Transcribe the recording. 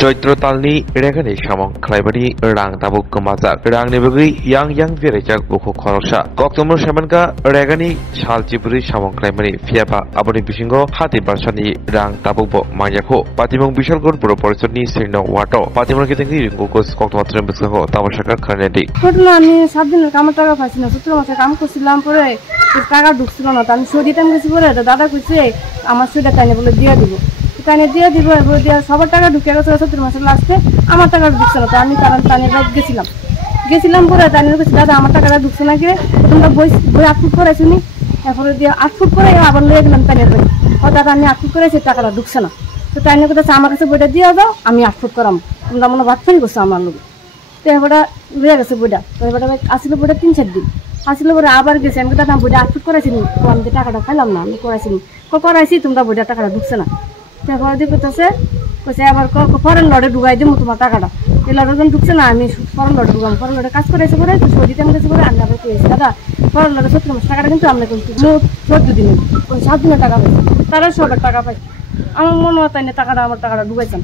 चैत्र तालनि रेगानि सामं खालायबानि रां दाबुक गोमाजाक रांनि बगै yang बेरायजाक बुखु खरसा कक्टमर सेमनका रेगानि साल जिबुरि सामं खालायबानि फियाबा आबनि बिसिंगो हाति बारसानि रां दाबुक मायाखौ पातिमं बिशालगढ़ बर परिषदनि सिंनो वाटो पातिमर केतेंगि रिंगुकस कक्टमर ट्रेन बिसखौ ताबसाका खानेदि ঘটনা আমি 7 দিনের কাম টাকা পাইছি না 17 মাসে কাম করছিলাম পরে টাকা ঢুকছিল না আমি সরি টাইম গেছি পরে দাদা কইছে আমার সুইটা টাইনে বলে দিয়ে দিব টাইনে দিয়ে দিব বলে দিয়া সবার টাকা ঢুকে গেছে 17 মাসের লাস্টে আমার টাকা ঢুকছিল না আমি কারণ টাইনে গেছিলাম পরে টাইনে কইছে দাদা আমার টাকাটা ঢুকছে না কে তোমরা বই আপলোড করাইছনি এরপরে দিয়ে আপলোড করে আবার লয়ে গেলাম টাইনে ও দাদা আমি আপলোড করেছি টাকাটা ঢুকছে না তো টাইনে কইছে আমার কাছে বইটা দিয়ে দাও আমি আপলোড করাম তোমরা মনে ভাত ফেরি করছো আমার লোক তো এবারে রয়ে গেছে বইটা তো এবারে আসলে বইটা 3-4 দিন আসলে পরে আবার গেছে আমি দাদা বইটা আপলোড করেছি আমি যে টাকাটা পাইলাম না আমি করাইছি তোমরা বইটা টাকাটা ঢুকছে না তো এবার দিয়ে কইতেছে আবার ফরেন লড়ে ঢুকাই দিব তোমার টাকাটা এই লড়ে যখন ঢুকছে না আমি ফরেন লড়ে ঢুকাম ফরেন লড়ে কাজ করাইছে পরে তো সৌদি টাইম গেছে পরে আমি আবার পেয়েছি দাদা ফরেন লড়ে 17 মাস টাকাটা কিন্তু আমরা কিন্তু মোট 14 দিনে 7 দিনের টাকা পাইছি তারা সবার টাকা পাই আমার মনে হয় তাই টাকাটা আমার টাকাটা ঢুকাইছেন।